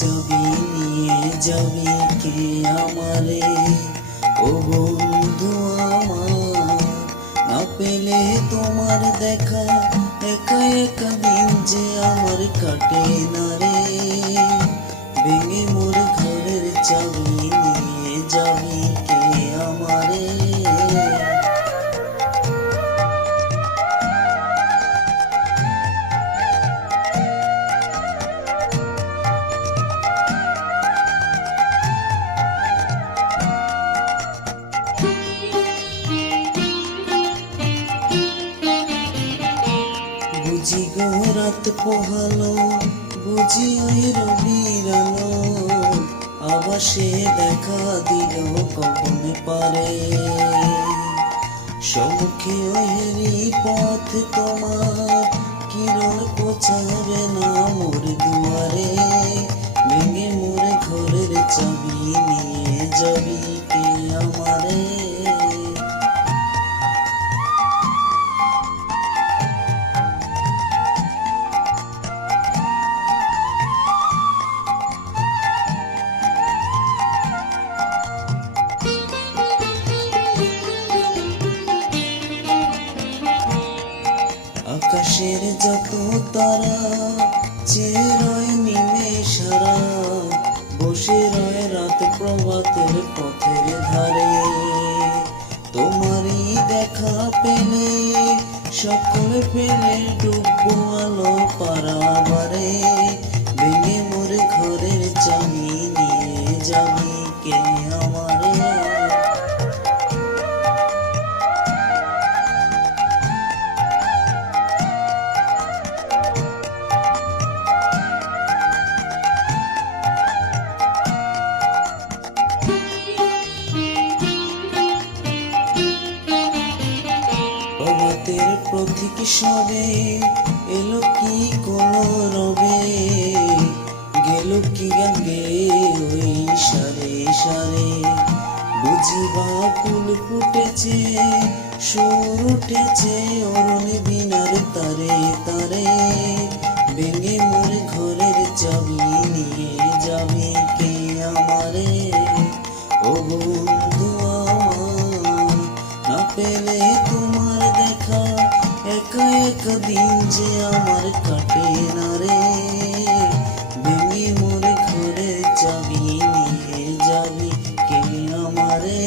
চাবি নিয়ে যাবি কে আমারে? ও বন্ধু আমার, না পেলে তোমার দেখা একা একা দিন যে আমার কাটে না রে। ভেঙে মোর ঘরের চাবি নিয়ে যাবি কে আমারে? বুঝি গো রাত পোহালো, বুঝি ওই রবির আলো, আবার সে দেখা দিল কখন পারে। সম্মুখে ওই পথ তোমার কিরণ পৌঁছাবে না মোর দুয়ারে। ভেঙে মোর ঘরের চাবি নিয়ে যাবি কে আমারে? আকাশের যত তারা চেয়ে রয় নিমেষারা, বসে রয় রাত প্রভাতের পথের ধারে। তোমারই দেখা পেলে সকল পেলে ডুববো আলো পারাবারে। ভেঙে মোর ঘরের চাবি নিয়ে যাবি কে আমারে? প্রভাতের প্রতীক সবে এলো কি কোনো রবে, গেল কি গাঙ্গে ওই সারে সারে। বুঝিবা ফুল ফুটেছে, সুর উঠেছে অরণ বিনার তারে তারে। ভেঙে মোর ঘরের চাবি নিয়ে যাবি কে আমারে? ও বন্ধু আমার, না পেলে তোমার দেখা একা একা দিন যে আমার কাটে না রে। ভেঙে মোর ঘরের চাবি নিয়ে যাবি কে আমারে?